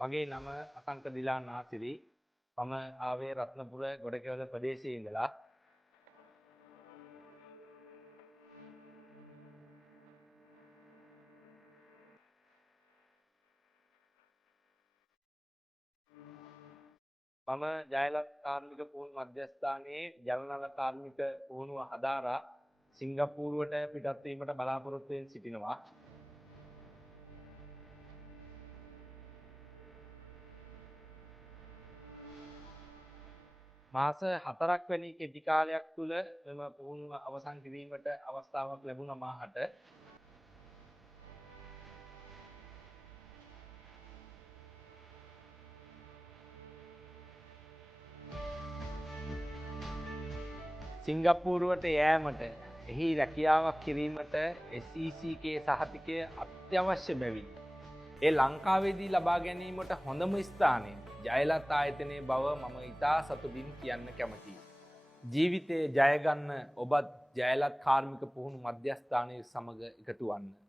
මගේ නම අසංක දිලා නාසිරි. මම ආවේ රත්නපුර ගොඩකැවල ප්‍රදේශයේ ඉඳලා. මම ජයලත් කාර්මික පුහුණු මධ්‍යස්ථානයේ ජලනල කාර්මික පුහුණුව හදාරා සිංගප්පූරුවට පිටත් වීමට බලාපොරොත්තු වෙමින් සිටිනවා. මාස 4ක් වැනි කෙටි කාලයක් තුළ මෙම පුහුණුව අවසන් කිරීමට අවස්ථාවක් ලැබුණා මාහට. සිංගප්පූරුවට යෑමට එහි රැකියාවක් කිරීමට SECK සහතිකය අත්‍යවශ්‍ය බැවින් ඒ ලංකාවේදී ලබා ගැනීමට හොඳම ස්ථානය ජයලත් ආයතනයේ බව මම ඉතා සතුටින් කියන්න කැමතියි. ජීවිතයේ ජය ගන්න ඔබත් ජයලත් කාර්මික පුහුණු මධ්‍යස්ථානයේ සමග එකතු වන්න.